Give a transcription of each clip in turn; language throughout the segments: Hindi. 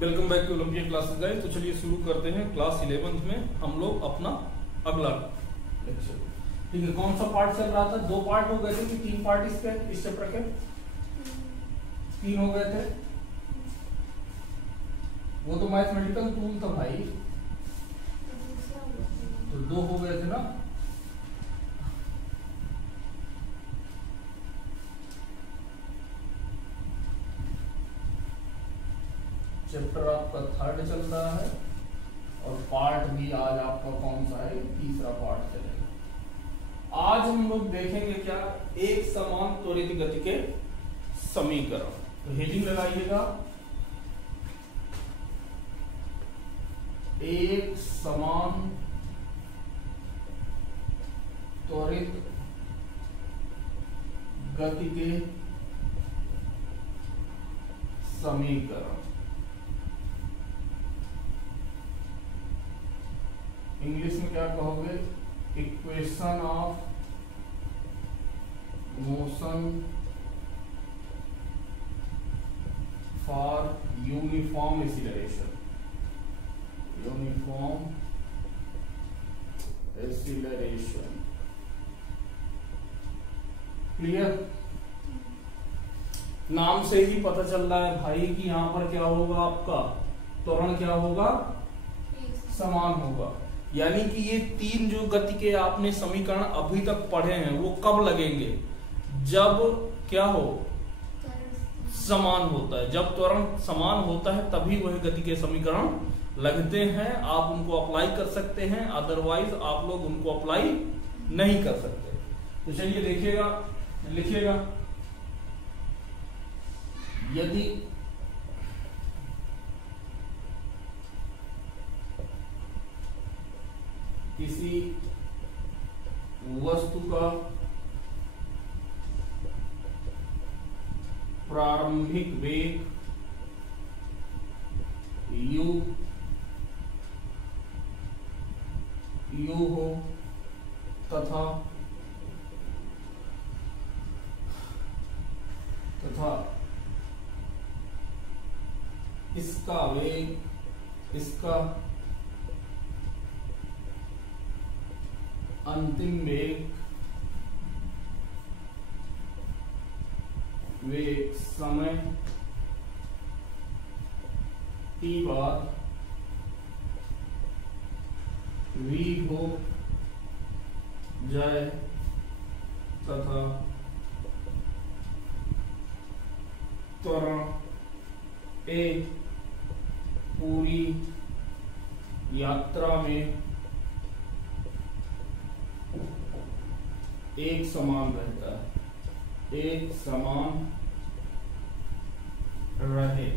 Welcome back to Olympia classes guys. तो चलिए शुरू करते हैं। क्लास 11th में हम लोग अपना अगला लेक्चर, ठीक है। कौन सा पार्ट चल रहा था? 2 पार्ट हो गए थे कि 3 पार्ट इस चैप्टर के? 3 हो गए थे। वो तो मैथमेटिकल टूल था भाई, तो 2 हो गए थे ना। चैप्टर आपका 3rd चल रहा है और पार्ट भी आज आपका कौन सा है? तीसरा पार्ट चलेगा। आज हम लोग देखेंगे क्या? एक समान त्वरित गति के समीकरण। तो हेडिंग लगाइएगा, एक समान त्वरित गति के समीकरण। इंग्लिश में क्या कहोगे? Equation of motion for uniform acceleration. Uniform acceleration. Clear? नाम से ही पता चल रहा है भाई कि यहां पर क्या होगा, आपका त्वरण क्या होगा? समान होगा। यानी कि ये 3 जो गति के आपने समीकरण अभी तक पढ़े हैं वो कब लगेंगे? जब क्या हो? समान होता है। जब त्वरण समान होता है तभी वह गति के समीकरण लगते हैं। आप उनको अप्लाई कर सकते हैं, अदरवाइज आप लोग उनको अप्लाई नहीं कर सकते। तो चलिए देखिएगा, लिखिएगा, यदि किसी वस्तु का प्रारंभिक वेग u हो तथा इसका वेग, इसका अंतिम वेग समय t बाद v हो जाए तथा त्वरण a पूरी यात्रा में एक समान रहता है, एक समान रहे,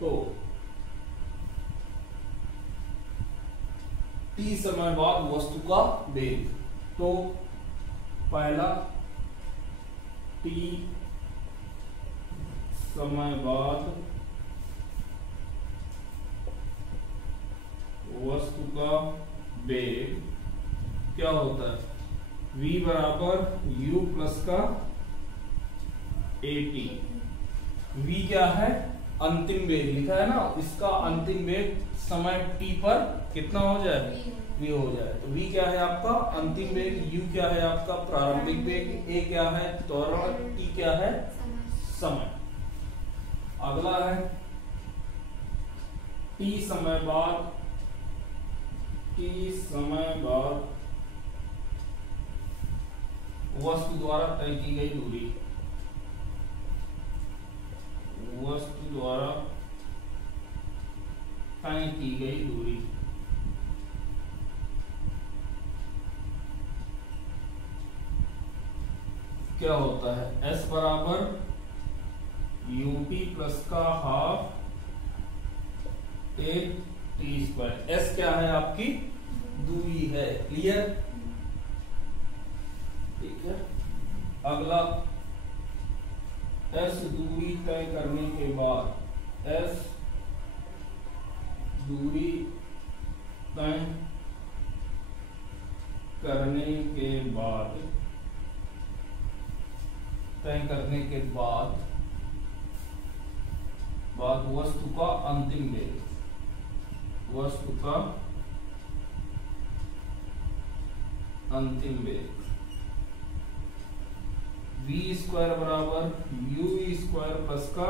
तो t समय बाद वस्तु का वेग। तो पहला t समय बाद वस्तु का वेग क्या होता है? v बराबर u प्लस का at। v क्या है? अंतिम वेग लिखा है ना, इसका अंतिम वेग समय t पर कितना हो जाए? v हो जाए। तो v क्या है आपका? अंतिम वेग। u क्या है आपका? प्रारंभिक वेग। a क्या है? त्वरण। t क्या है? समय। अगला है t समय बाद वस्तु द्वारा तय की गई दूरी। वस्तु द्वारा तय की गई दूरी। क्या होता है? s बराबर ut प्लस का half a t square. s क्या है? आपकी दूरी है। क्लियर? ठीक है। अगला s दूरी तय करने के बाद, s दूरी तय करने के बाद बाद वस्तु का अंतिम वेग, वस्तु का अंतिम वेग v² बराबर uv² प्लस का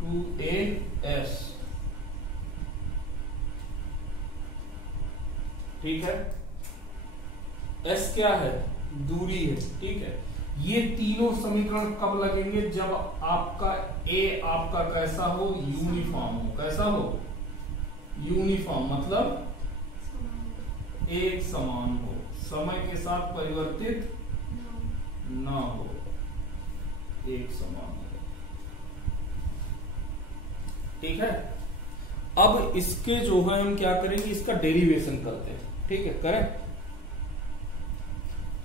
2as। ठीक है, s क्या है, दूरी है। ठीक है, ये तीनों समीकरण कब लगेंगे, जब आपका a आपका कैसा हो, यूनिफॉर्म हो। कैसा हो, यूनिफॉर्म मतलब एक समान हो, समय के साथ परिवर्तित ना हो, एक समान हो। ठीक है, अब इसके जो है हम क्या करेंगे, इसका डेरिवेशन करते हैं। ठीक है, करें,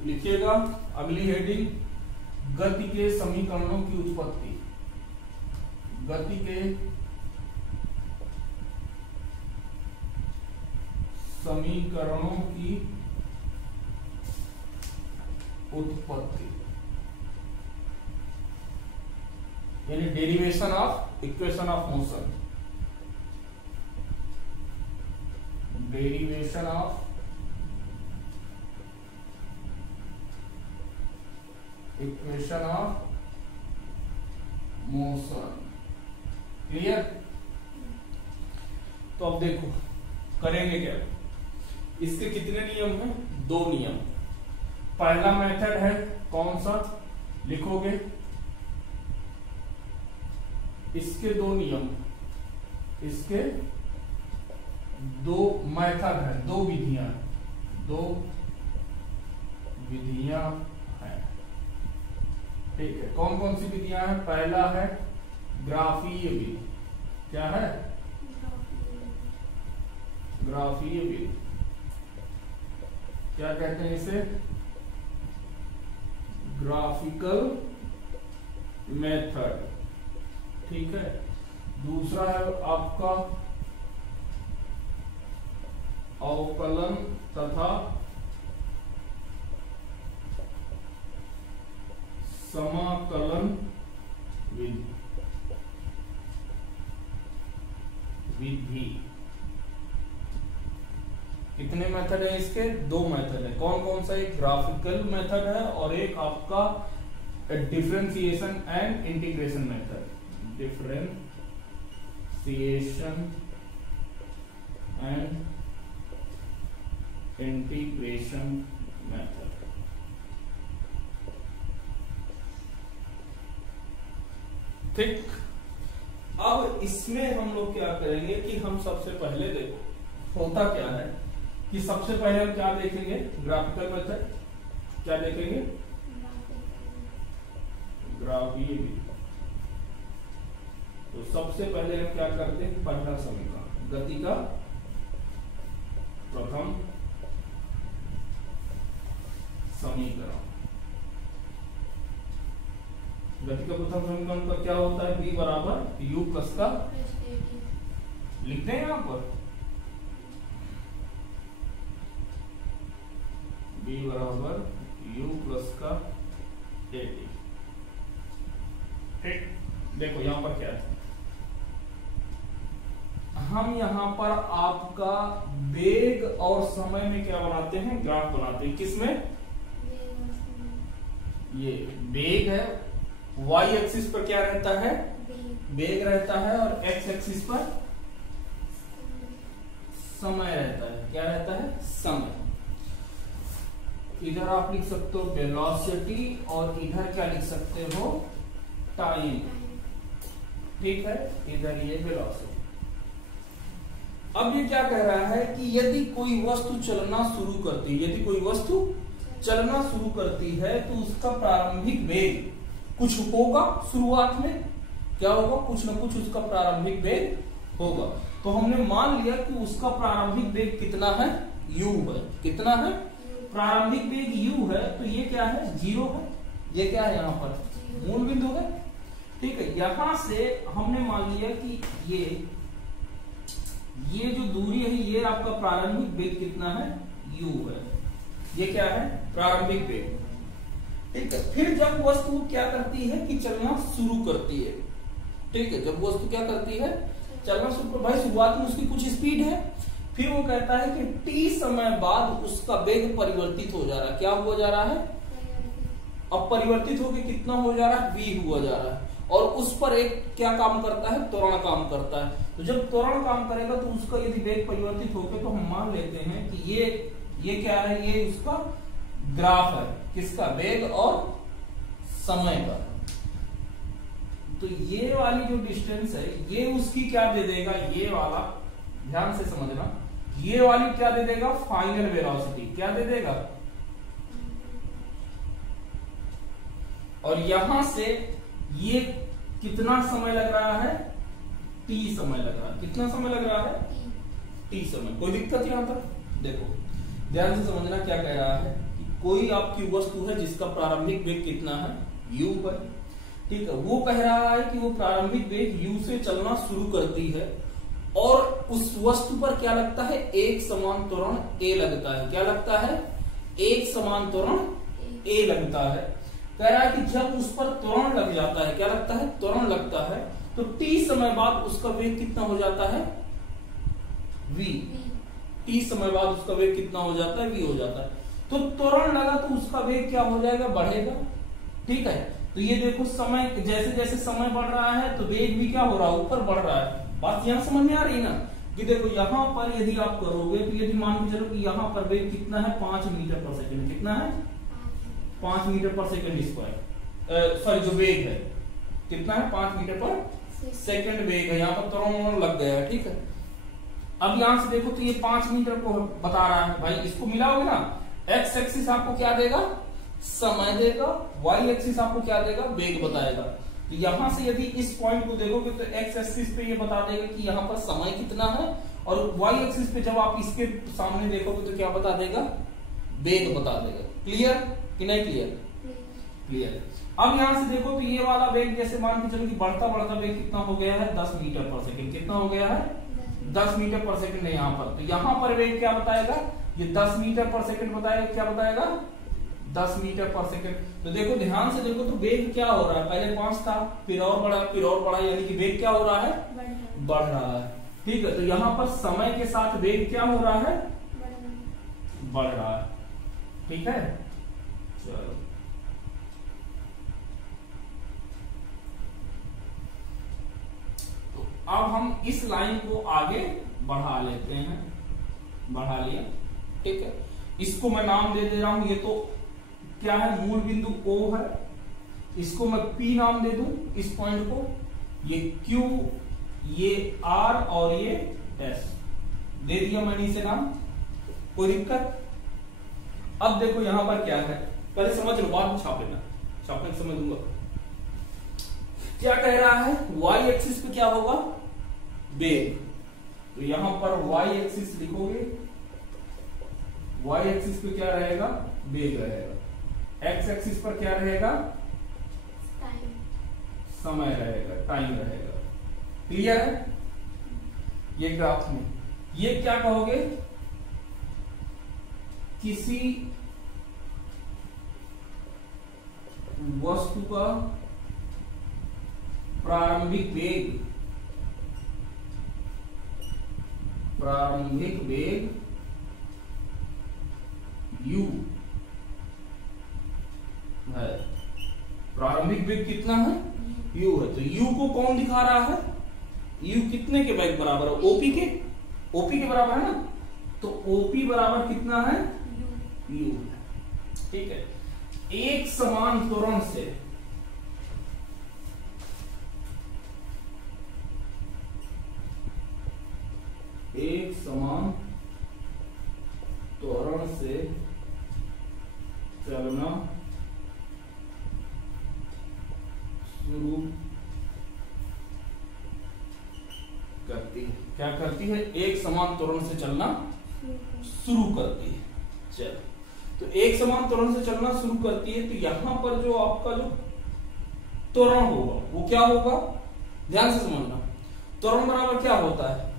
लिखिएगा अगली हेडिंग, गति के समीकरणों की उत्पत्ति। गति के समीकरणों की उत्पत्ति, यानी derivation of equation of motion. Derivation of equation of motion. Clear? तो अब देखो करेंगे क्या, इसके कितने नियम हैं, 2 नियम। पहला मेथड है कौन सा, लिखोगे इसके 2 नियम, इसके 2 मेथड है, 2 विधियां, 2 विधियां हैं। ठीक है, कौन कौन सी विधियां हैं, पहला है ग्राफीय विधि। क्या है, ग्राफीय विधि। क्या कहते हैं इसे, ग्राफिकल मेथड। ठीक है, दूसरा है आपका अवकलन तथा समाकलन विधि। कितने मेथड है इसके, 2 मेथड है। कौन कौन सा, एक ग्राफिकल मेथड है और एक आपका differentiation and integration method. Differentiation and integration method. ठीक, अब इसमें हम लोग क्या करेंगे कि हम सबसे पहले देखो होता क्या है कि सबसे पहले हम क्या देखेंगे, ग्राफिकल मेथड। क्या देखेंगे, ग्राफीय विधि। तो सबसे पहले हम क्या करते हैं, पहला समीकरण, गति का प्रथम समीकरण। गति का प्रथम समीकरण का क्या होता है, b बराबर u प्लस का, लिखते हैं यहां पर b बराबर u प्लस का at। ठीक, देखो यहां पर क्या है, हम यहां पर आपका वेग और समय में क्या बनाते हैं, ग्राफ बनाते हैं। किसमें, ये वेग है, y एक्सिस पर क्या रहता है, वेग रहता है, और x एक्सिस पर समय रहता है। क्या रहता है, समय। इधर आप लिख सकते हो वेलोसिटी और इधर क्या लिख सकते हो, टाइम। ठीक है, इधर ये वेलोसिटी। अब ये क्या कह रहा है कि यदि कोई वस्तु चलना शुरू करती है, यदि कोई वस्तु चलना शुरू करती है तो उसका प्रारंभिक वेग कुछ होगा, शुरुआत में क्या होगा, कुछ ना कुछ उसका प्रारंभिक वेग होगा। तो हमने मान लिया कि उसका प्रारंभिक वेग कितना है, u है। कितना है, प्रारंभिक वेग u है, तो ये क्या है, 0 है। ये क्या है, यहाँ पर मूल बिंदु है। ठीक है, यहां से हमने मान लिया कि ये जो दूरी है, ये आपका प्रारंभिक वेग कितना है, u है। ये क्या है, प्रारंभिक वेग। ठीक है, फिर जब वस्तु क्या करती है कि चलना शुरू करती है, ठीक है, जब वस्तु क्या करती है, चलना शुरू कर, भाई शुरुआत में उसकी कुछ स्पीड है, फिर वो कहता है कि t समय बाद उसका वेग परिवर्तित हो जा रहा है। क्या हुआ जा रहा है, अब परिवर्तित होकर कितना हो जा रहा है, v हुआ जा रहा है, और उस पर एक क्या काम करता है, त्वरण काम करता है। तो जब त्वरण काम करेगा तो उसका यदि वेग परिवर्तित होकर, तो हम मान लेते हैं कि ये क्या है, ये उसका ग्राफ है, किसका, वेग और समय का। तो ये वाली जो डिस्टेंस है ये उसकी क्या दे देगा, ये वाला ध्यान से समझना, ये वाली क्या दे देगा, फाइनल वेलोसिटी क्या दे देगा, और यहां से ये कितना समय लग रहा है, t समय लग रहा है। कितना समय लग रहा है, t समय। कोई दिक्कत यहां पर, देखो ध्यान से समझना क्या कह रहा है कि कोई आपकी वस्तु है जिसका प्रारंभिक वेग कितना है, u है, ठीक है। वो कह रहा है कि वो प्रारंभिक वेग u से चलना शुरू करती है और उस वस्तु पर क्या लगता है, एक समान त्वरण a लगता है। क्या लगता है, एक समान त्वरण a लगता है। कह रहा है कि जब उस पर त्वरण लग जाता है, क्या लगता है, त्वरण लगता है, तो t समय बाद उसका वेग कितना हो जाता है, v। t समय बाद उसका वेग कितना हो जाता है, v हो जाता है। तो त्वरण लगा तो उसका वेग क्या हो जाएगा, बढ़ेगा, ठीक है। तो ये देखो समय, जैसे जैसे समय बढ़ रहा है तो वेग भी क्या हो रहा है, ऊपर बढ़ रहा है। बात यहां समझ में आ रही ना, कि देखो यहां पर यदि आप करोगे तो यदि मान के चलो कि यहां पर वेग कितना है, 5 मीटर पर सेकंड। कितना है, 5 मीटर पर सेकंड स्क्वायर, सॉरी जो वेग है कितना है, 5 मीटर पर सेकंड वेग है। यहाँ पर त्वरण लग गया है, ठीक है। अब यहां से देखो तो ये 5 मीटर को बता रहा है, भाई इसको मिलाओगे ना, एक्स एक्सिस आपको क्या देगा, समय देगा, वाई एक्सिस आपको क्या देगा, वेग बताएगा। तो यहां से यदि इस पॉइंट को देखोगे तो एक्स एक्सिस पे ये बता देगा कि यहाँ पर समय कितना है, और वाई एक्सिस पे जब आप इसके सामने देखोगे तो क्या बता देगा, वेग बता देगा। क्लियर कि नहीं क्लियर, क्लियर। अब यहां से देखो तो ये वाला वेग, जैसे मान के चलो कि बढ़ता बढ़ता वेग कितना हो गया है, 10 मीटर पर सेकंड। कितना हो गया है, 10 मीटर पर सेकंड है यहाँ पर। तो यहाँ पर वेग क्या बताएगा, ये 10 मीटर पर सेकंड बताएगा। क्या बताएगा, 10 मीटर पर सेकंड। तो देखो ध्यान से देखो तो वेग क्या हो रहा है, पहले 5 था, फिर और बढ़ा, फिर और बढ़ा, यानी कि वेग क्या हो रहा है, बढ़ रहा है, ठीक है। तो यहाँ पर समय के साथ वेग क्या हो रहा है, बढ़ रहा है, ठीक है। चलो तो अब हम इस लाइन को आगे बढ़ा लेते हैं, बढ़ा लिया, ठीक है। इसको मैं नाम दे रहा हूं, ये तो क्या है, मूल बिंदु O है, इसको मैं P नाम दे दूं इस पॉइंट को, ये Q, ये R और ये S दे दिया मैंने इसे नाम। कोई दिक्कत, अब देखो यहां पर क्या है, पहले समझ लो, बाद में छाप लेना, छापने समझ दूंगा। क्या कह रहा है, वाई एक्सिस पे क्या होगा, वेग। तो यहां पर वाई एक्सिस लिखोगे, वाई एक्सिस पे क्या रहेगा, वेग रहेगा। एक्स एक्सिस पर क्या रहेगा, समय रहेगा, टाइम रहेगा। क्लियर है, ये ग्राफ में ये क्या कहोगे, किसी वस्तु का प्रारंभिक वेग, प्रारंभिक वेग u है। प्रारंभिक वेग कितना है, u है। तो u को कौन दिखा रहा है, u कितने के वेग बराबर है, OP के, OP के बराबर है ना। तो OP बराबर कितना है, u, ठीक है। एक समान त्वरण से एक समान त्वरण से चलना शुरू करती है। क्या करती है, एक समान त्वरण से चलना शुरू करती है। चलो, तो एक समान त्वरण से चलना शुरू करती है, तो यहां पर जो आपका जो त्वरण होगा वो क्या होगा, ध्यान से समझना। त्वरण बराबर क्या होता है,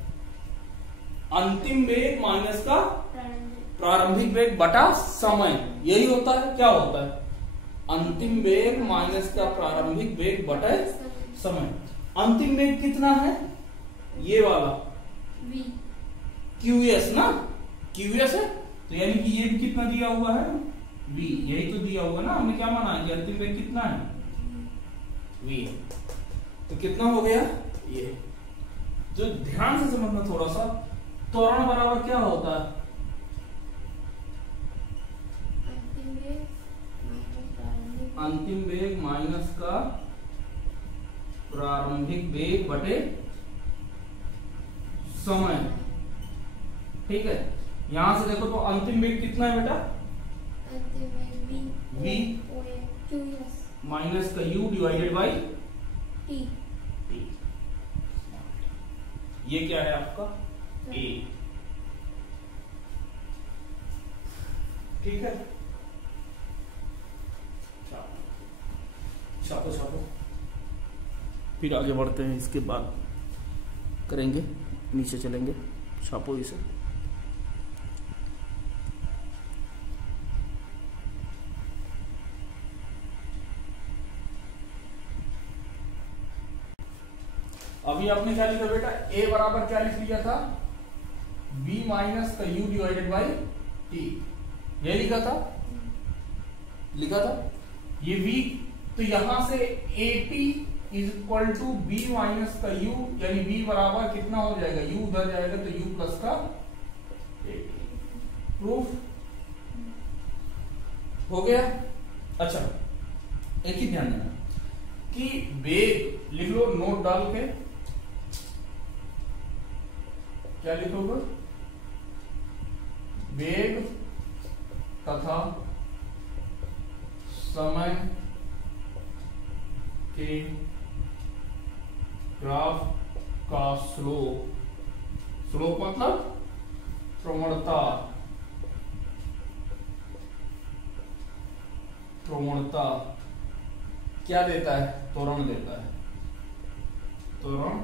अंतिम वेग माइनस का प्रारंभिक वेग बटा समय, यही होता है। क्या होता है, अंतिम वेग माइनस का प्रारंभिक वेग बटे समय। अंतिम वेग कितना है, ये वाला v, QS ना, QS है, तो यानी कि ये भी कितना दिया हुआ है, v, यही तो दिया हुआ ना, हमने क्या माना कि अंतिम वेग कितना है, v, तो कितना हो गया ये। जो ध्यान से समझना थोड़ा सा, त्वरण बराबर क्या होता है, अंतिम वेग माइनस का प्रारंभिक वेग बटे समय। ठीक है, यहां से देखो तो अंतिम वेग कितना है बेटा, v माइनस का u डिवाइडेड बाई t। ये क्या है आपका a। ठीक है, छापो छापो, फिर आगे बढ़ते हैं, इसके बाद करेंगे, नीचे चलेंगे, छापो इसे। अभी आपने क्या लिखा बेटा, a बराबर क्या लिख लिया था, b माइनस का u डिवाइडेड बाई t, ये लिखा था, ये v, तो यहां से at is equal to b minus का u, यानी b बराबर कितना हो जाएगा, u उधर जाएगा तो u प्लस का at। प्रूफ हो गया। अच्छा, एक ही ध्यान देना कि वेग लिख लो, नोट डाल के क्या लिखोगे, वेग तथा समय के ग्राफ का स्लोप, स्लोप मतलब प्रवणता, प्रवणता क्या देता है, त्वरण देता है, त्वरण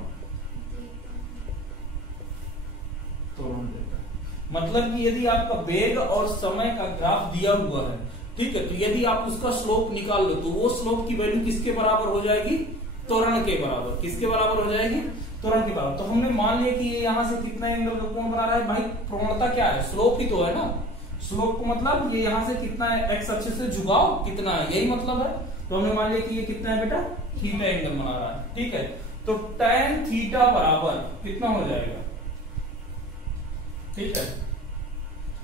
देता है। मतलब कि यदि आपका वेग और समय का ग्राफ दिया हुआ है, ठीक है, तो यदि आप उसका स्लोप निकाल लो तो वो स्लोप की वैल्यू किसके बराबर हो जाएगी, त्वरण के बराबर। किसके बराबर हो जाएगी, त्वरण के बराबर। तो हमने मान लिया कि ये यहां से कितना एंगल का कोण बना रहा है, भाई प्रवणता क्या है, स्लोप ही तो है ना, स्लोप को मतलब ये यहां से कितना है, एक्स अक्ष से झुकाव कितना है, यही मतलब है। तो हमने मान लिया कि ये कितना है बेटा, थीटा एंगल बना रहा है। ठीक है, तो tan थीटा बराबर कितना हो जाएगा, ठीक है,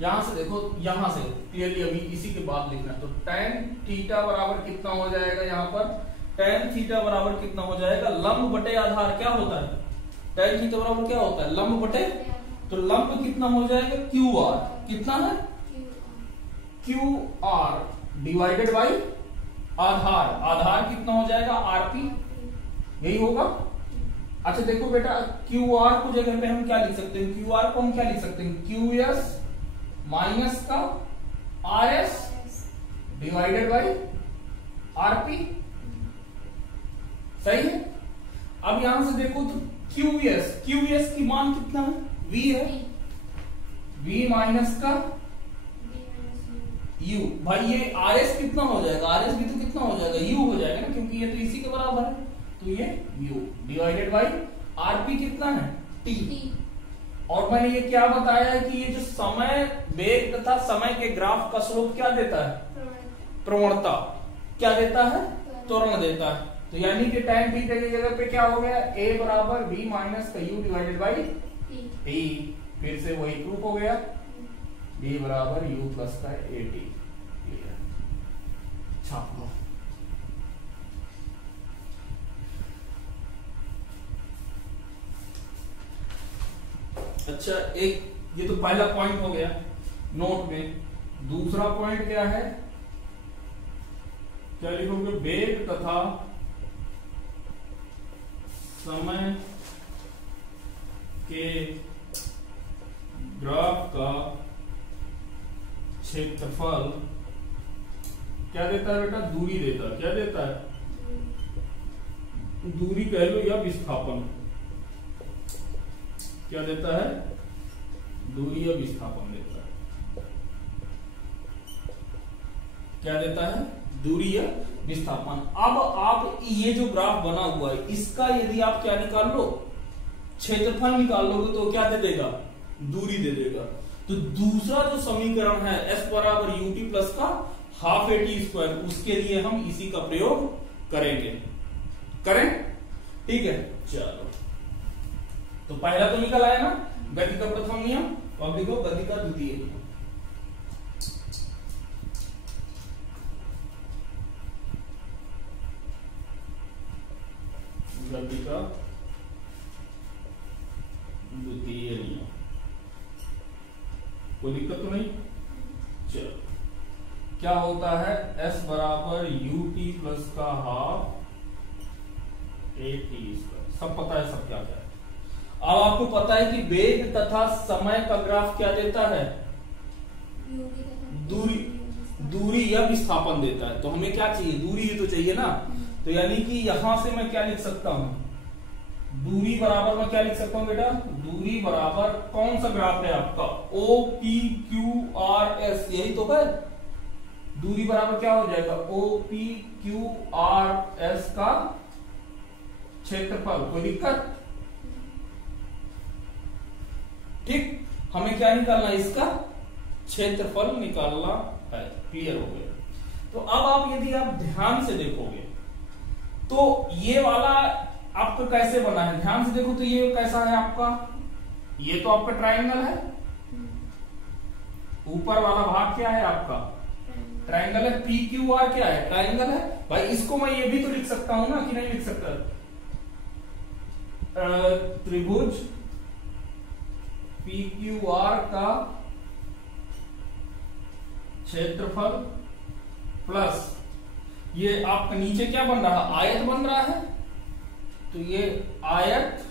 यहां से देखो, यहां से क्लियरली अभी इसी के बाद लिखना है। तो tan थीटा बराबर कितना हो जाएगा, यहां पर tan थीटा बराबर कितना हो जाएगा, लंब बटे आधार क्या होता है, tan थीटा बराबर क्या होता है, लंब बटे, तो लंब कितना हो जाएगा, QR, कितना है, QR डिवाइडेड बाई आधार, आधार कितना हो जाएगा, RP, यही होगा। अच्छा देखो बेटा, QR को जगह पे हम क्या लिख सकते हैं, QR को हम क्या लिख सकते हैं, QS माइनस का RS डिवाइडेड बाई RP, सही है। अब यहां से देखो तो QS की मान कितना है, V है, V माइनस का U, भाई ये RS कितना हो जाएगा, RS भी तो कितना हो जाएगा, U हो जाएगा ना, क्योंकि ये तो इसी के बराबर है, तो ये U डिवाइडेड बाई RP कितना है, T। और मैंने ये क्या बताया है कि ये जो समय, वेग तथा समय के ग्राफ का स्लोप क्या देता है, प्रवणता, क्या देता है, त्वरण देता है। तो यानी कि tan थीटा की जगह पे क्या हो गया, A बराबर V माइनस का U डिवाइडेड बाई T, फिर से वही प्रूफ हो गया, B बराबर U प्लस का AT। छाप लो। अच्छा, एक ये तो पहला पॉइंट हो गया नोट में। दूसरा पॉइंट क्या है, क्या लिखोगे, वेग तथा समय के ग्राफ का क्षेत्रफल क्या देता है बेटा, दूरी देता है, क्या देता है, दूरी कह लो या विस्थापन, क्या देता है, दूरी या विस्थापन देता है, क्या देता है, दूरी या विस्थापन। अब आप ये जो ग्राफ बना हुआ है इसका यदि आप क्या निकाल लो, क्षेत्रफल निकाल लोगे तो क्या दे देगा, दूरी दे देगा। तो दूसरा जो समीकरण है S बराबर ut प्लस का हाफ AT स्क्वायर, उसके लिए हम इसी का प्रयोग करेंगे। करें, ठीक है। चलो, तो पहला तो निकल आया ना गति का प्रथम नियम। अब देखो गति का द्वितीय नियम। गति का द्वितीय नियम, कोई दिक्कत तो नहीं। चलो, क्या होता है, S बराबर ut प्लस का हाफ AT स्क्वायर, सब पता है, सब क्या है। अब आपको पता है कि वेग तथा समय का ग्राफ क्या देता है, दूरी या विस्थापन देता है। तो हमें क्या चाहिए, दूरी तो चाहिए ना। तो यानी कि यहां से मैं क्या लिख सकता हूं, दूरी बराबर मैं क्या लिख सकता हूं बेटा, दूरी बराबर कौन सा ग्राफ है आपका, OPQRS, यही तो है। दूरी बराबर क्या हो जाएगा, OPQRS का क्षेत्रफल। कोई दिक्कत, ठीक। हमें क्या निकालना है, इसका क्षेत्रफल निकालना है। क्लियर हो गया। तो अब आप यदि आप ध्यान से देखोगे तो ये वाला आपका कैसे बना है, ध्यान से देखो तो ये कैसा है आपका, ये तो आपका ट्रायंगल है। ऊपर वाला भाग क्या है आपका, ट्रायंगल है। PQR क्या है, ट्रायंगल है। भाई इसको मैं ये भी तो लिख सकता हूं ना, कि नहीं लिख सकता, त्रिभुज PQR का क्षेत्रफल प्लस ये आपका नीचे क्या बन रहा है, आयत बन रहा है। तो ये आयत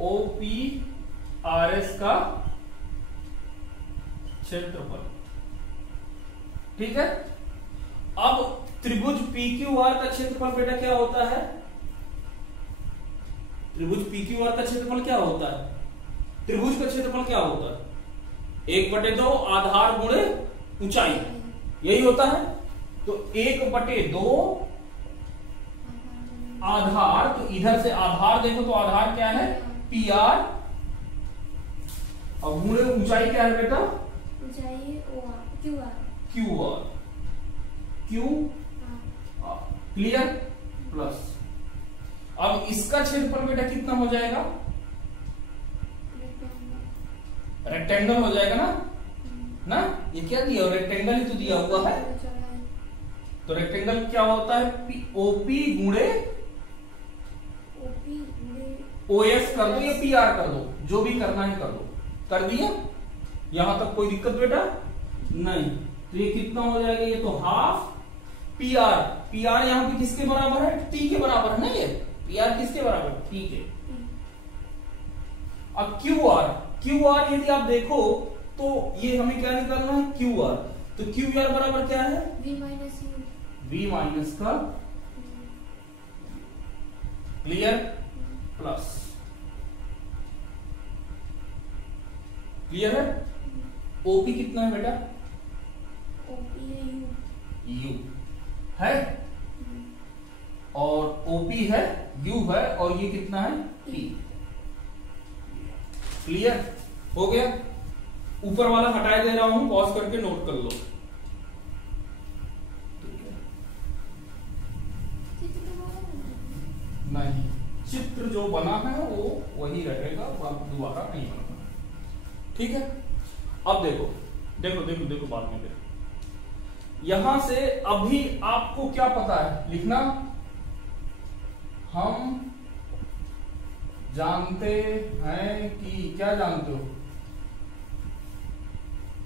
OPRS का क्षेत्रफल, ठीक है। अब त्रिभुज PQR का क्षेत्रफल बेटा क्या होता है, त्रिभुज PQR का क्षेत्रफल क्या होता है, त्रिभुज का क्षेत्रफल क्या होता है, 1/2 आधार गुणे ऊंचाई, यही होता है। तो 1/2 आधार, तो इधर से आधार देखो तो आधार क्या है, PR, और गुणे ऊंचाई क्या है बेटा, ऊंचाई QR, क्लियर। प्लस अब इसका क्षेत्रफल बेटा कितना हो जाएगा, रेक्टेंगल हो जाएगा ना, ये क्या दिया, रेक्टेंगल ही तो दिया हुआ है। तो रेक्टेंगल क्या होता है, OP गुणे OS कर दो या PR कर दो, जो भी करना है कर दो। कर दिया, यहां तक कोई दिक्कत बेटा नहीं। तो ये कितना हो जाएगा, ये तो हाफ PR यहां पे किसके बराबर है, T के बराबर है ना। ये PR किसके बराबर, T के। अब QR यदि आप देखो तो ये हमें क्या निकालना है, QR। तो QR बराबर क्या है, V माइनस का, क्लियर, प्लस, क्लियर है। OP कितना है बेटा, U है, और OP है, U है, और ये कितना है, T। क्लियर हो गया। ऊपर वाला हटाए दे रहा हूं, पॉज करके नोट कर लो। नहीं, चित्र जो बना है वो वही रहेगा, दोबारा नहीं बनना, ठीक है। अब देखो बाद में देखो। यहां से अभी आपको क्या पता है लिखना, हम जानते हैं कि, क्या जानते हो,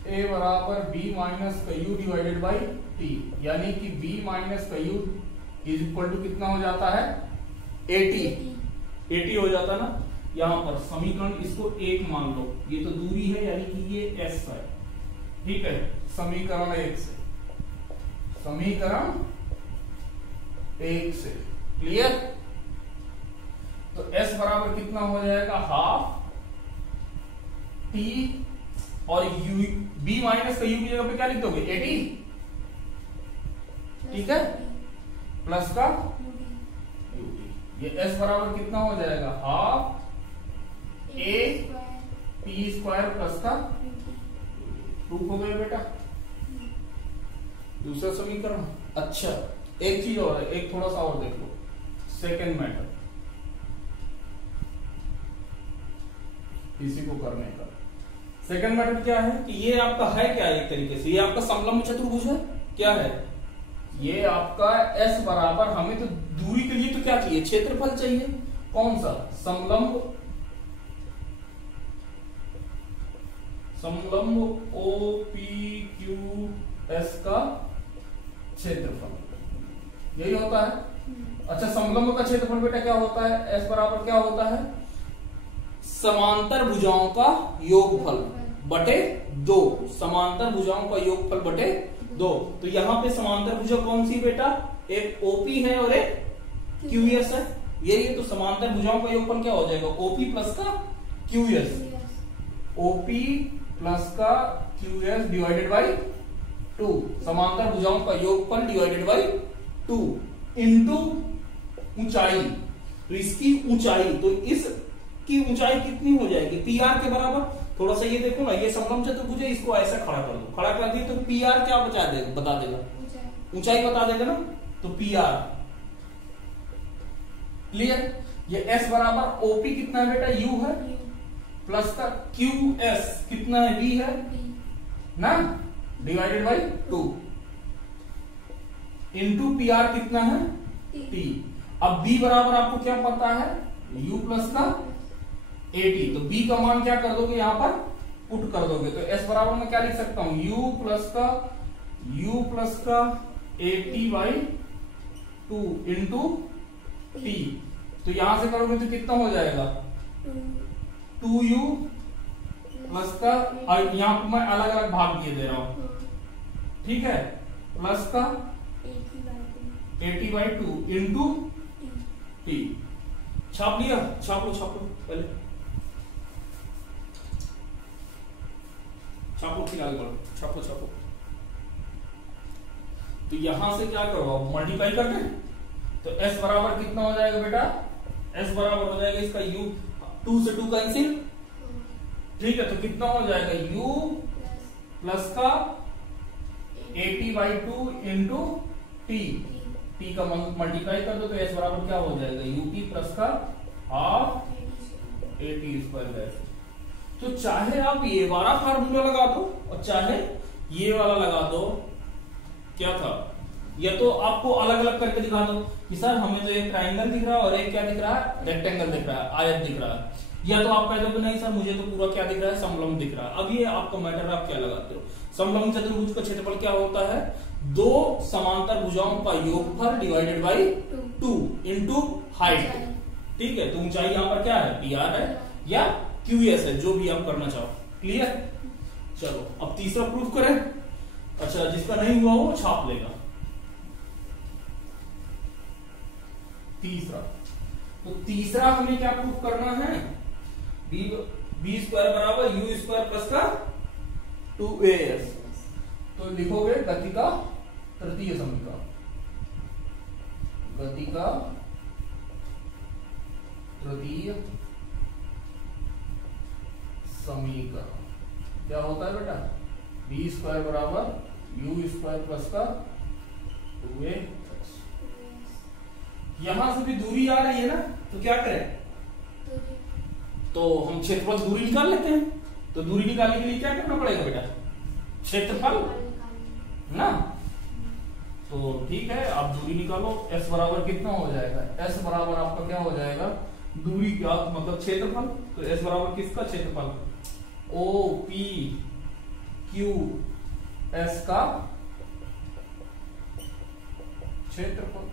A बराबर B माइनस का U डिवाइडेड बाई T, यानी कि B माइनस का U इज इक्वल टू कितना हो जाता है, AT हो जाता ना। यहां पर समीकरण इसको 1 मान लो, ये तो दूरी है यानी कि ये S है, ठीक है। समीकरण 1 से, क्लियर। तो S बराबर कितना हो जाएगा, हाफ T, और B माइनस का U की जगह पे क्या लिख दोगे, AT, ठीक है, प्लस का यूटी। ये एस बराबर कितना हो जाएगा, half A P square plus का प्रूफ हो गया बेटा दूसरा समीकरण। अच्छा एक चीज और है, एक थोड़ा सा और देख लो, सेकेंड मैटर इसी को करने का। सेकंड मैटर क्या है कि ये आपका है क्या, एक तरीके से ये आपका समलंब चतुर्भुज है। क्या है ये आपका एस बराबर, हमें तो दूरी के लिए तो क्या चाहिए, क्षेत्रफल चाहिए। कौन सा, समलंब ओ पी क्यू एस का क्षेत्रफल, यही होता है। अच्छा समलंब का क्षेत्रफल बेटा क्या होता है, एस बराबर क्या होता है, समांतर भुजाओं का योगफल बटे 2, समांतर भुजाओं का योगफल बटे 2। तो यहाँ पे समांतर भुजा कौन सी बेटा, एक ओपी है और एक क्यूएस है, यही तो समांतर भुजाओं का योगफल क्या हो जाएगा, ओपी प्लस का क्यूएस, ओपी प्लस का क्यूएस डिवाइडेड बाई 2, समांतर भुजाओं का योगफल डिवाइडेड बाई 2 इंटू ऊंचाई। तो इसकी ऊंचाई, तो इस की ऊंचाई कितनी हो जाएगी, पी आर के बराबर। थोड़ा सा ये देखो ना, ये समलंब चतुर्भुज है, इसको ऐसा खड़ा कर दो, खड़ा कर दिए तो पी आर क्या बता देगा, ऊंचाई बता देगा ना, तो पी आर क्लियर। ये एस बराबर ओपी कितना है बेटा, यू है, प्लस का क्यू एस कितना है, बी है ना, divided by 2 into P R कितना है, टी। अब बी बराबर आपको क्या पता है, यू प्लस का 80, तो b का मान क्या कर दोगे, यहां पर पुट कर दोगे। तो s बराबर में क्या लिख सकता हूं, u प्लस का 80 बाई 2 इंटू टी। तो यहां से करोगे तो कितना हो जाएगा, 2u प्लस का, यहां पर मैं अलग अलग भाग दिए दे रहा हूं, ठीक है, प्लस का 80 बाई 2 इंटू टी। छाप लिया, छाप लो पहले, छापो फिर आगे बढ़ो, छापो। तो यहां से क्या करो, मल्टीप्लाई कर दें, तो s बराबर कितना हो जाएगा बेटा, s बराबर हो जाएगा इसका u, 2 से 2 कैंसिल, ठीक है, तो कितना हो जाएगा u प्लस का 80 बाई 2 इंटू टी का मल्टीप्लाई कर दो, तो s बराबर क्या हो जाएगा, यूटी प्लस का हाफ 80 स्क्वायर। तो चाहे आप ये वाला फार्मूला लगा दो और चाहे ये वाला लगा दो, क्या था, या तो आपको अलग अलग करके दिखा दो कि सर हमें तो एक ट्रायंगल दिख रहा है और एक क्या दिख रहा है, रेक्टेंगल दिख रहा है, आयत दिख रहा है, या तो आप कह दो नहीं सर मुझे तो पूरा क्या दिख रहा है, समलंब दिख रहा है। अब ये आपका मैटर, आप क्या लगाते हो, समलंब चतुर्भुज का क्षेत्रफल क्या होता है, 2 समांतर भुजाओं का योगफल डिवाइडेड बाई 2 इंटू हाइट, ठीक है। तो ऊंचाई यहां पर क्या है, पी आर है या क्यूएस है, जो भी आप करना चाहो, क्लियर। चलो अब तीसरा प्रूफ करें। अच्छा जिसका नहीं हुआ वो छाप लेगा। तीसरा, तो तीसरा हमें क्या प्रूफ करना है, बी स्क्वायर बराबर यू स्क्वायर प्लस का 2as। तो लिखोगे गति का तृतीय समीकरण, गति का तृतीय समीकरण क्या होता है बेटा, बी स्क्वायर बराबर यू स्क्वायर प्लस का 2as। यहां से भी दूरी आ रही है ना, तो क्या करें, तो हम क्षेत्रफल दूरी निकाल लेते हैं। तो दूरी निकालने के लिए क्या करना पड़ेगा बेटा, क्षेत्रफल ना। तो ठीक है, आप दूरी निकालो, s बराबर कितना हो जाएगा, s बराबर आपका क्या हो जाएगा, दूरी क्या मतलब क्षेत्रफल, तो s बराबर किसका क्षेत्रफल, ओ पी क्यू एस का क्षेत्रफल,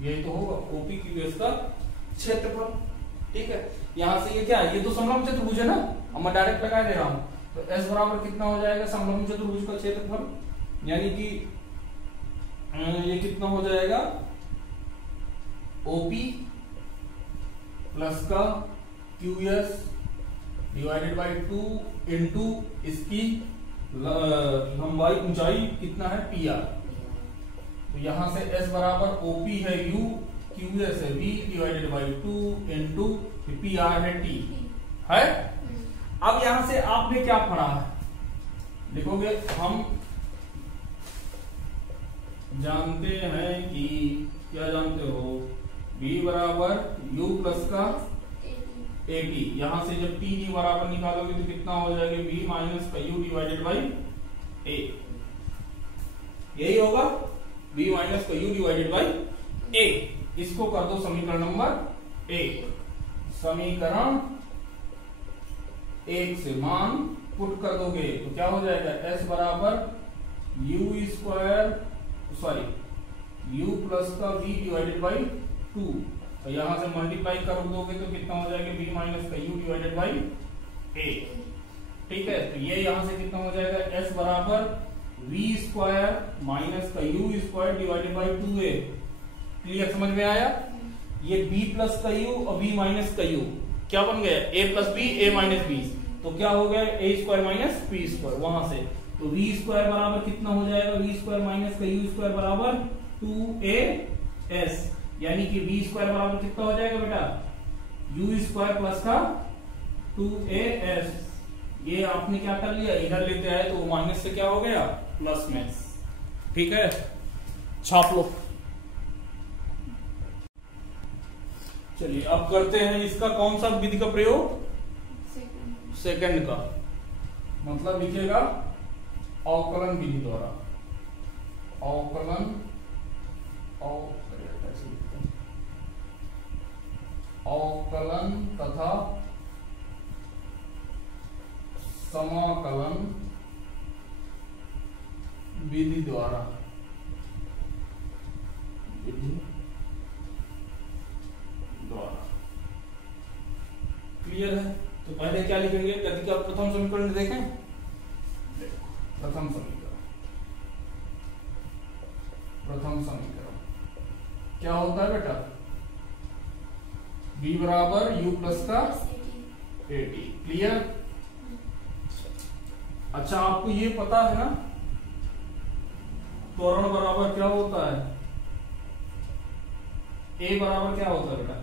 यही तो होगा, ओपी क्यू एस का क्षेत्रफल, ठीक है। यहां से ये क्या है, ये तो समलंब चतुर्भुज है ना, अब मैं डायरेक्ट लगा दे रहा हूं, तो s बराबर कितना हो जाएगा, समलंब चतुर्भुज का क्षेत्रफल, यानी कि ये कितना हो जाएगा, ओपी प्लस का क्यूएस डिवाइडेड बाई 2 इंटू इसकी लंबाई ऊंचाई कितना है, पी आर, तो यहां से S बराबर OP है U, QS है V divided by 2 into PR है T है। अब यहां से आपने क्या पढ़ा है, लिखोगे हम जानते हैं कि, क्या जानते हो, V बराबर U प्लस का AT। यहां से जब T की बराबर निकालोगे तो कितना हो जाएगा, V माइनस का U डिवाइडेड बाई A, यही होगा, V माइनस का U डिवाइडेड बाई A। इसको कर दो समीकरण नंबर 1। समीकरण 1 से मान पुट कर दोगे तो क्या हो जाएगा, S बराबर U स्क्वायर U प्लस का V डिवाइडेड बाई 2, तो यहां से मल्टीप्लाई कर दोगे तो कितना हो जाएगा, V माइनस का U डिवाइडेड बाई A। ठीक है, तो ये यहां से कितना हो जाएगा, S बराबर V स्क्वायर माइनस का U square divided by 2A। Clear, समझ में आया। ये B प्लस का U और B माइनस का U क्या बन गया, A plus B A minus B, तो क्या हो गया A square minus B square. वहां से तो V स्क्वायर बराबर कितना हो जाएगा, V स्क्वायर माइनस का U स्क्वायर बराबर 2AS, यानी कि V स्क्वायर बराबर कितना हो जाएगा बेटा, U स्क्वायर प्लस का 2AS। ये आपने क्या कर लिया, इधर लेते आए तो वो माइनस से क्या हो गया, प्लस में। ठीक है, छाप लो। चलिए अब करते हैं इसका कौन सा विधि का प्रयोग, सेकंड का, मतलब लिखेगा अवकलन विधि द्वारा, अवकलन तथा समाकलन विधि द्वारा, क्लियर है। तो पहले क्या लिखेंगे, गति का प्रथम समीकरण देखें, प्रथम समीकरण क्या होता है बेटा, V बराबर U प्लस का AT। क्लियर। अच्छा, आपको ये पता है ना त्वरण बराबर क्या होता है, A बराबर क्या होता है बेटा,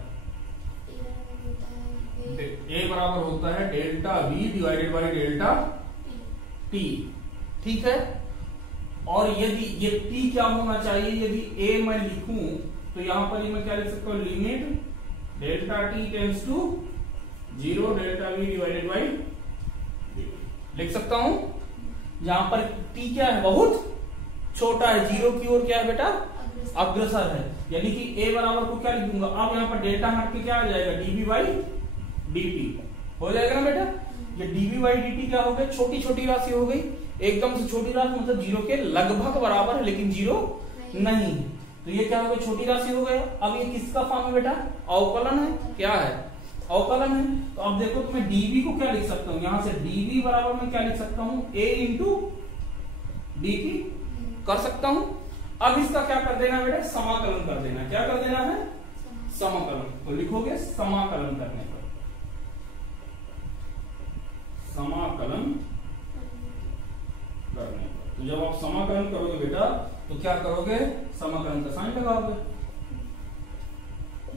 A बराबर होता है delta V divided by delta T। ठीक है, और यदि ये T क्या होना चाहिए, यदि A मैं लिखूं तो यहां पर मैं क्या लिख सकता हूं, limit delta T tends to 0 delta V divided by लिख सकता हूं। यहां पर T क्या है, बहुत छोटा है, 0 की ओर क्या है बेटा, अग्रसर है, यानी कि A बराबर को क्या लिख दूंगा, अब यहां पर डेल्टा हट के क्या आ जाएगा, dV बाई dt हो जाएगा ना बेटा। ये dV बाई dt क्या हो गया, छोटी छोटी राशि हो गई, एकदम से छोटी राशि मतलब 0 के लगभग बराबर है लेकिन 0 नहीं, तो ये क्या हो गया, छोटी राशि हो गया। अब ये किसका फॉर्म है बेटा, अवकलन है, क्या है, अवकलन है। तो अब देखो तो मैं dV को क्या लिख सकता हूँ, यहां से dV बराबर मैं क्या लिख सकता हूँ, A इंटू dt कर सकता हूं। अब इसका क्या कर देना बेटा, समाकलन कर देना। क्या कर देना है, समाकलन। तो लिखोगे समाकलन करने पर, समाकलन करने पर, तो जब आप समाकलन करोगे बेटा तो क्या करोगे, समाकलन का साइन लगाओगे,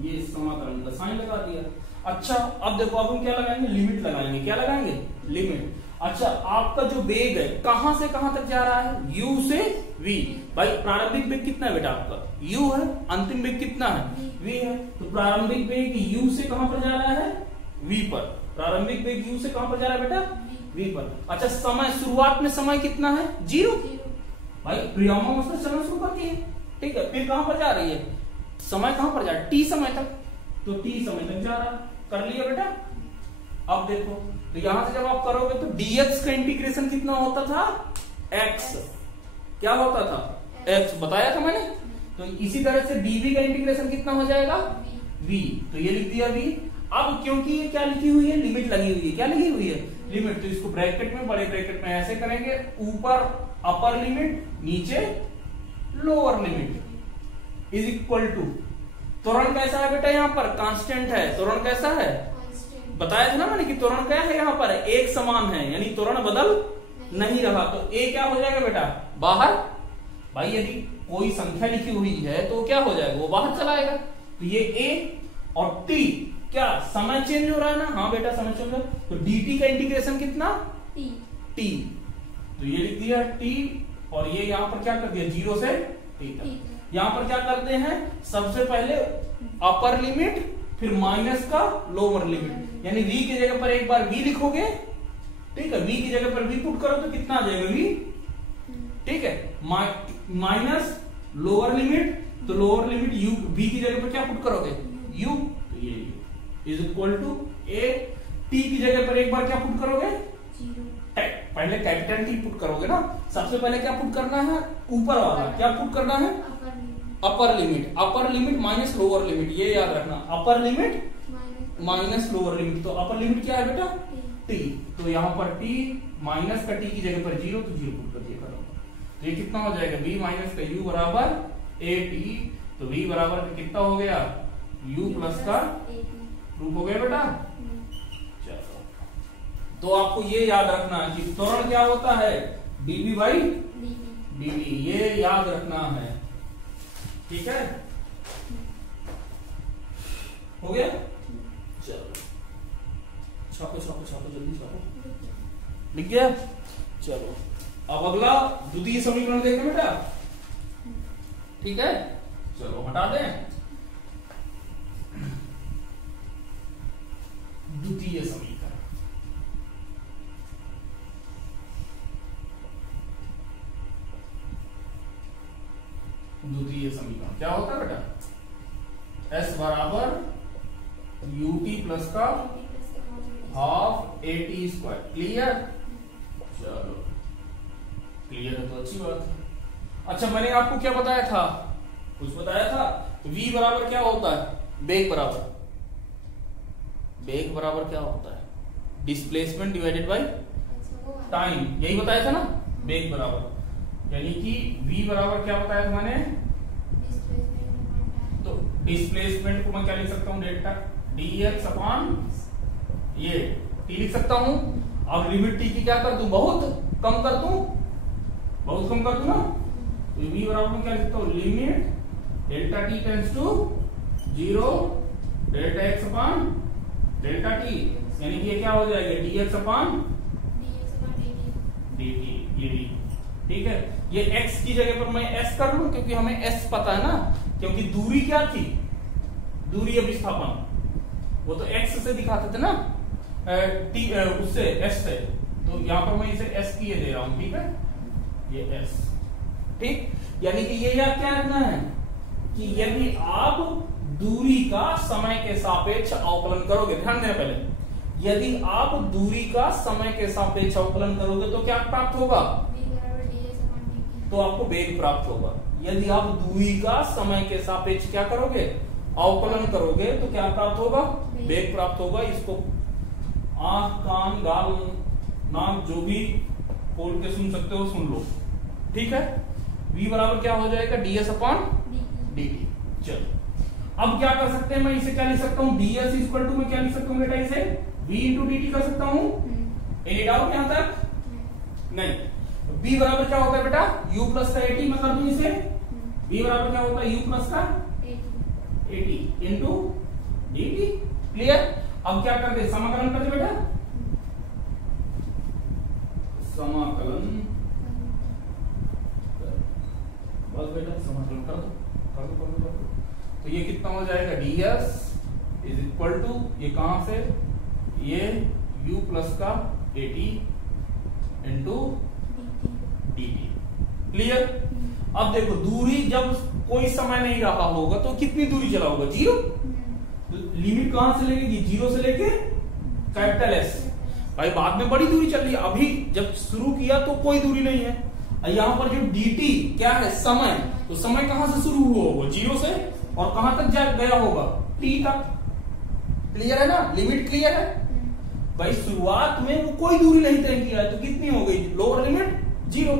ये समाकलन का साइन लगा दिया। अच्छा, अब देखो अब हम क्या लगाएंगे, लिमिट लगाएंगे। क्या लगाएंगे, लिमिट। अच्छा, आपका जो वेग है कहां से कहां तक जा रहा है, u से v। भाई प्रारंभिक वेग कितना है बेटा आपका, u है, अंतिम वेग कितना है, v है। तो प्रारंभिक वेग u से कहां पर जा रहा है, v पर। प्रारंभिक वेग u से कहां पर जा रहा है बेटा, v पर। अच्छा, समय, शुरुआत में समय कितना है, 0। भाई प्रियमावस्था चलना शुरू करती है, ठीक है, फिर कहां पर जा रही है, समय कहां पर जा रहा है, t समय तक, तो t समय तक जा रहा है। कर लिया बेटा। अब देखो तो यहां से जब आप करोगे तो dx का इंटीग्रेशन कितना होता था, x। क्या होता था, x, बताया था मैंने। तो इसी तरह से dv का इंटीग्रेशन कितना हो जाएगा, v। तो ये लिख दिया v। अब क्योंकि ये क्या लिखी हुई है, लिमिट लगी हुई है। क्या लगी हुई है, लिमिट। तो इसको ब्रैकेट में, बड़े ब्रैकेट में ऐसे करेंगे, ऊपर अपर लिमिट, नीचे lower limit is equal to, त्वरण कैसा है बेटा, यहाँ पर कांस्टेंट है। त्वरण कैसा है, बताया था ना मैंने कि त्वरण क्या है, यहाँ पर एक समान है, यानी त्वरण बदल नहीं रहा। तो a क्या हो जाएगा बेटा, बाहर। भाई यदि कोई संख्या लिखी हुई है तो क्या हो जाएगा, वो बाहर चला आएगा। तो ये a और t क्या समय चेंज हो रहा है ना, हाँ बेटा समय चेंज हो रहा है। तो dt का इंटीग्रेशन कितना, t। तो ये लिख दिया t और ये यहाँ पर क्या कर दिया 0 से t तक। यहाँ पर क्या करते हैं, सबसे पहले अपर लिमिट फिर माइनस का लोअर लिमिट, यानी v की जगह पर एक बार v लिखोगे, ठीक है, v की जगह पर v पुट करो तो कितना आ जाएगा v, ठीक है, माइनस लोअर लिमिट, तो लोअर लिमिट u v की जगह पर क्या पुट करोगे u, तो ये u is equal to a, t की जगह पर एक बार क्या पुट करोगे, पहले कैपिटल T पुट करोगे ना, सबसे पहले क्या पुट करना है, ऊपर वाला क्या पुट करना है, अपर लिमिट, अपर लिमिट माइनस लोअर लिमिट, ये याद रखना, अपर लिमिट माइनस लोअर लिमिट। तो अपर लिमिट क्या है बेटा t, तो यहाँ पर t माइनस का t की जगह पर 0, तो 0 पुट कर दिया खत्म। तो ये कितना हो जाएगा b माइनस का u बराबर at, तो v बराबर कितना हो गया u प्लस का रूप हो गया बेटा। चलो तो आपको ये याद रखना है कि त्वरण क्या होता है, dv बाई dt, ये याद रखना है, ठीक है, हो गया। चलो छापो छापो छापो जल्दी छापो, लिख गया। चलो अब अगला द्वितीय समीकरण देखें बेटा, ठीक है, चलो हटा दें द्वितीय समीकरण। द्वितीय समीकरण क्या होता है बेटा, s बराबर ut प्लस का हाफ at स्क्वायर, क्लियर। चलो क्लियर है तो अच्छी बात है। अच्छा मैंने आपको क्या बताया था, कुछ बताया था, v बराबर क्या होता है, बेग बराबर, बेग बराबर क्या होता है, डिस्प्लेसमेंट डिवाइडेड बाय टाइम, यही बताया था ना, बेग बराबर, यानी कि v बराबर क्या बताया था मैंने, तो डिस्प्लेसमेंट को मैं क्या लिख सकता हूँ, डेल्टा dx अपॉन ये t लिख सकता हूँ। अब लिमिट t की क्या कर दूं, बहुत कम कर दूं, बहुत कम कर दूं ना, तो v बराबर में क्या लिख सकता हूँ, limit delta t tends to 0 delta x upon delta t, यानी कि ये क्या हो जाएगा dx अपॉन dt, ये ठीक है। ये x की जगह पर मैं s कर लूं क्योंकि हमें s पता है ना, क्योंकि दूरी क्या थी, दूरी अभिस्थापन, वो तो x से दिखाते थे ना, t उससे s से, तो यहाँ पर मैं इसे s की ये दे रहा हूं, ठीक है, ये s, ठीक, यानी कि ये याद क्या रखना है कि यदि आप दूरी का समय के सापेक्ष अवकलन करोगे, ध्यान देना पहले, यदि आप दूरी का समय के सापेक्ष अवकलन करोगे तो क्या प्राप्त होगा, तो आपको वेग प्राप्त होगा। यदि आप दूरी का समय के सापेक्ष क्या करोगे, अवकलन करोगे तो क्या प्राप्त होगा, वेग प्राप्त होगा। इसको आंख कान गाल नाक जो भी खोल के सुन सकते हो सुन लो, ठीक है। v बराबर क्या हो जाएगा, ds अपॉन dt। चलो अब क्या कर सकते हैं, मैं इसे क्या लिख सकता हूँ, ds इक्वल टू मैं क्या लिख सकता हूँ बेटा, इसे v इंटू dt कर सकता हूँ, एनी डाउट यहां तक, नहीं। b बराबर क्या होता है बेटा, u प्लस का at, मैं कर दूं इसे, b बराबर क्या होता है, u प्लस का at इंटू dt, क्लियर। अब क्या कर दे, समाकलन कर दे बेटा, समाकलन, बस बेटा समाकलन कर दो। तो ये कितना हो जाएगा, ds इज इक्वल टू, ये कहां से, ये u प्लस का at इंटू dt, क्लियर। अब देखो दूरी जब कोई समय नहीं रहा होगा तो कितनी दूरी चला होगा, 0, तो लिमिट कहां से लगेगी, 0 से लेके कैपिटल S, भाई बाद में बड़ी दूरी चल रही है, अभी जब शुरू किया तो कोई दूरी नहीं है। यहाँ पर जो dt क्या है, समय, तो समय कहां से शुरू हुआ होगा, 0 से, और कहां तक जा गया होगा, t तक, क्लियर है ना, लिमिट क्लियर है भाई। शुरुआत में वो कोई दूरी नहीं तय किया है तो कितनी हो गई, लोअर लिमिट 0,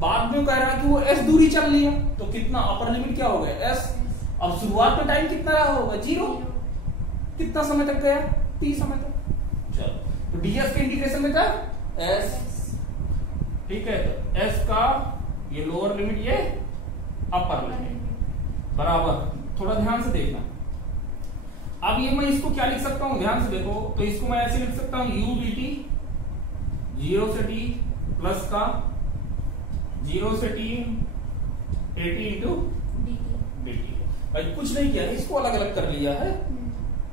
बाद में कह रहा है कि वो s दूरी चल रही है तो कितना, अपर लिमिट क्या हो गया s। अब शुरुआत में टाइम कितना रहा होगा, 0, कितना समय तक गया, t समय तक। चलो तो ds के इंटीग्रेशन में क्या, s, ठीक है। तो s का ये लोअर लिमिट, ये अपर लिमिट बराबर, थोड़ा ध्यान से देखना। अब ये मैं इसको क्या लिख सकता हूं, ध्यान से देखो, तो इसको मैं ऐसे लिख सकता हूं u dt 0 से t प्लस का 0 से t 80 इंटू dt। भाई कुछ नहीं किया, इसको अलग अलग कर लिया है,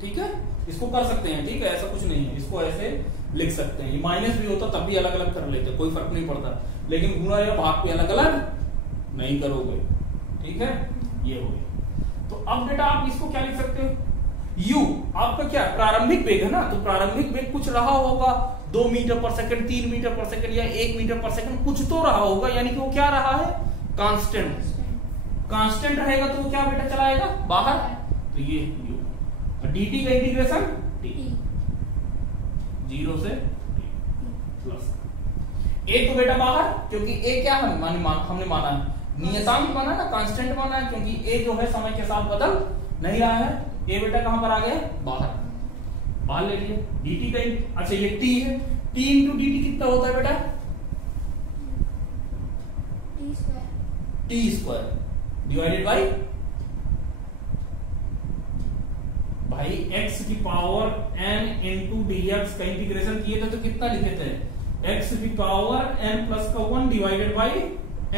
ठीक है, इसको कर सकते हैं, ठीक है, ऐसा कुछ नहीं है, इसको ऐसे लिख सकते हैं। माइनस भी होता तब भी अलग अलग कर लेते, कोई फर्क नहीं पड़ता, लेकिन गुणा या भाग पे अलग अलग नहीं करोगे, ठीक है, ये हो गया। तो अब बेटा आप इसको क्या लिख सकते हो, u आपका क्या प्रारंभिक वेग है ना, तो प्रारंभिक वेग कुछ रहा होगा 2 मीटर पर सेकंड, 3 मीटर पर सेकंड या 1 मीटर पर सेकंड, कुछ तो रहा होगा, यानी कि वो क्या रहा है, कांस्टेंट। कांस्टेंट रहेगा तो वो क्या बेटा चलाएगा बाहर, तो ये u। dt का इंटीग्रेशन t 0 से t प्लस a तो बेटा बाहर, क्योंकि a क्या है हमने माना है नियतांक माना ना, कांस्टेंट माना है, क्योंकि a जो है समय के साथ बदल नहीं रहा है। ए बेटा कहां पर आ गया, बाहर ले लिए। dt का अच्छा ये t है, t इंटू dt कितना होता है बेटा, t स्क्वायर डिवाइडेड बाई भाई x की पावर n इंटू dx का इंटीग्रेशन किए थे तो कितना लिखे थे, x की पावर n प्लस का 1 डिवाइडेड बाई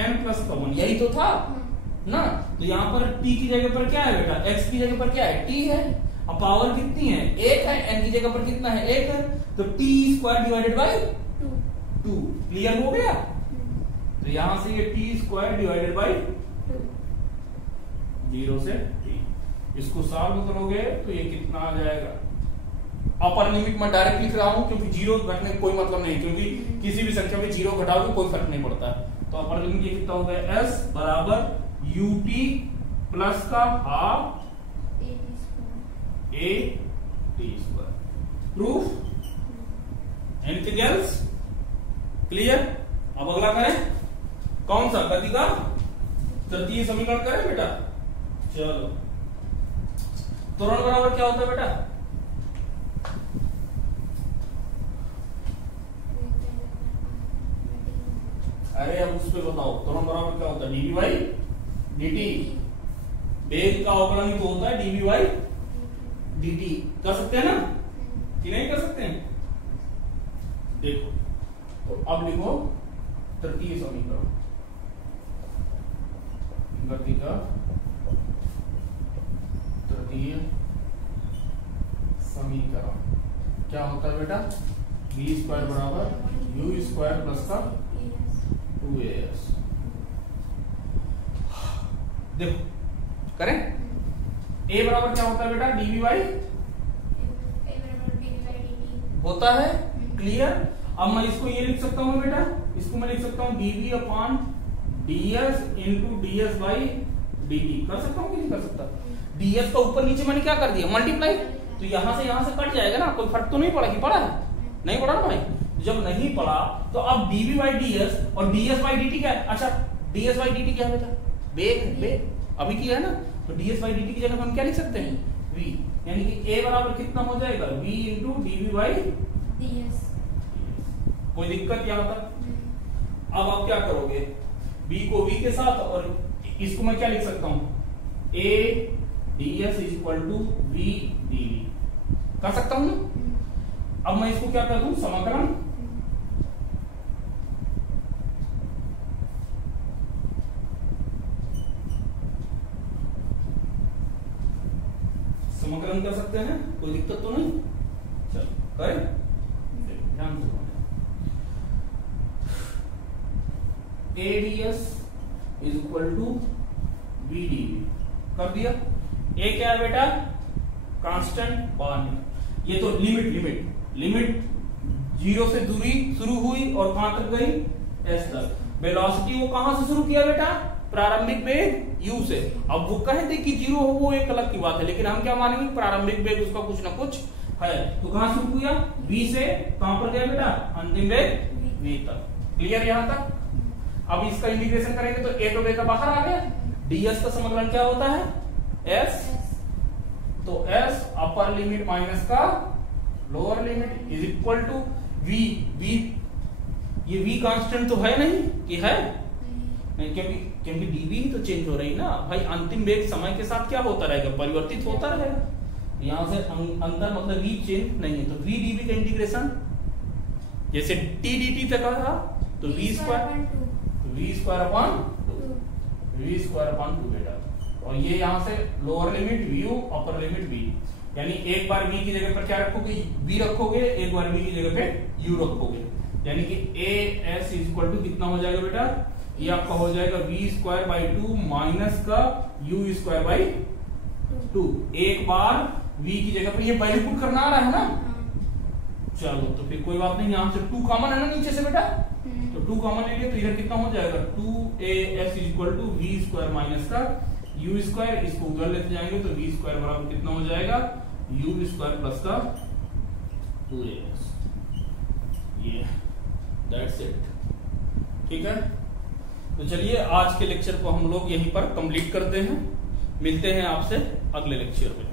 n प्लस का 1, यही तो था ना। तो यहाँ पर t की जगह पर क्या है बेटा, x की जगह पर क्या है, t है, अब पावर कितनी है, 1 है, n की जगह पर कितना है, 1 है, तो t square divided by 2। Clear हो गया, तो यहां से ये t स्क्वायर डिवाइडेड बाई 0 से t, इसको सॉल्व करोगे तो ये कितना आ जाएगा, अपर लिमिट मैं डायरेक्ट लिख रहा हूं क्योंकि जीरो घटने का कोई मतलब नहीं, क्योंकि किसी भी संख्या में जीरो घटाओगे कोई फर्क नहीं पड़ता। तो अपर लिमिट ये कितना हो गया, s बराबर ut प्लस का half a t square. Proof, anything else, clear. अब अगला करें, कौन सा, गति का तृतीय समीकरण करें बेटा, चलो। त्वरण बराबर क्या होता है बेटा, अरे अब उस पे बताओ, त्वरण बराबर क्या होता है, dv बाई dt। वेग का अवकलन तो होता है dv बाई dt, कर सकते हैं ना कि नहीं कर सकते हैं, देखो तो अब लिखो तृतीय समीकरण, गति का तृतीय समीकरण क्या होता है बेटा, v स्क्वायर बराबर u स्क्वायर प्लस का 2as। देखो करें, a बराबर क्या होता है बेटा, dv बाई होता है, क्लियर। अब मैं इसको ये लिख सकता हूँ बेटा, इसको मैं लिख सकता हूँ dv upon ds into ds by dt, कर सकता हूँ कि नहीं कर सकता। ds का ऊपर नीचे मैंने क्या कर दिया, मल्टीप्लाई, तो यहां से कट जाएगा ना, कोई फर्क तो नहीं पड़ा, कि पड़ा है, नहीं पड़ा ना भाई। जब नहीं पड़ा तो अब dv बाई ds और ds बाई dt क्या है, अच्छा ds बाई dt क्या है बेटा, वेग अभी किया है ना, तो ds बाई dt की जगह हम क्या लिख सकते हैं, v, यानी कि a बराबर कितना हो जाएगा, v into dv by ds। कोई दिक्कत यहाँ तक। अब आप क्या करोगे, b को v के साथ, और इसको मैं क्या लिख सकता हूँ, a ds is equal to v dv, कर सकता हूँ ना। अब मैं इसको क्या कर दूं, समाकलन, समाकलन कर सकते हैं, कोई दिक्कत तो नहीं, चलो करें, ध्यान से ds is equal to v dv, कर दिया। a क्या है बेटा, कांस्टेंट, बाहर ये तो लिमिट 0 से दूरी शुरू हुई और कहां तक गई, s तक। वेलोसिटी वो कहां से शुरू किया बेटा, प्रारंभिक वेग u से। अब वो कहते कि 0 हो वो एक अलग की बात है, लेकिन हम क्या मानेंगे, प्रारंभिक वेग उसका कुछ ना कुछ है। तो कहां शुरू किया, v से, कहां पर गया बेटा, अंतिम वेग v तक। क्लियर यहां तक। अब इसका इंटीग्रेशन करेंगे तो a तो बेटा बाहर आ गया, ds का समाकलन क्या होता है, s, तो s अपर लिमिट माइनस का lower limit is equal to v। ये v कांस्टेंट तो है नहीं, कि है, क्योंकि डीवी ही तो चेंज हो रही ना भाई, अंतिम वेग समय के साथ क्या होता रहेगा, परिवर्तित होता रहेगा। यहां से अंतर मतलब v चेंज नहीं है, तो v dv का इंटीग्रेशन जैसे t dt तक था तो v स्क्वायर अपॉन 2 बेटा। और ये यहां से lower limit v upper limit v, यानी एक बार v की जगह पर क्या रखोगे, v रखोगे, एक बार v की जगह पे u रखोगे, यानी कि as इक्वल टू कितना हो जाएगा बेटा, ये आपका हो जाएगा v स्क्वायर बाई 2 माइनस का u स्क्वायर बाई 2। एक बार v की जगह पर ये वैल्यू पुट करना आ रहा है ना, चलो तो फिर कोई बात नहीं, यहां से 2 कॉमन है ना नीचे से बेटा, तो 2 कॉमन ले लिया तो इधर कितना हो जाएगा 2as equal to v square minus का u स्क्वायर, इसको उधर लेते जाएंगे तो v स्क्वायर बराबर कितना हो जाएगा u स्क्वायर प्लस का 2as, ये दैट्स इट। ठीक है, तो चलिए आज के लेक्चर को हम लोग यहीं पर कंप्लीट करते हैं, मिलते हैं आपसे अगले लेक्चर में।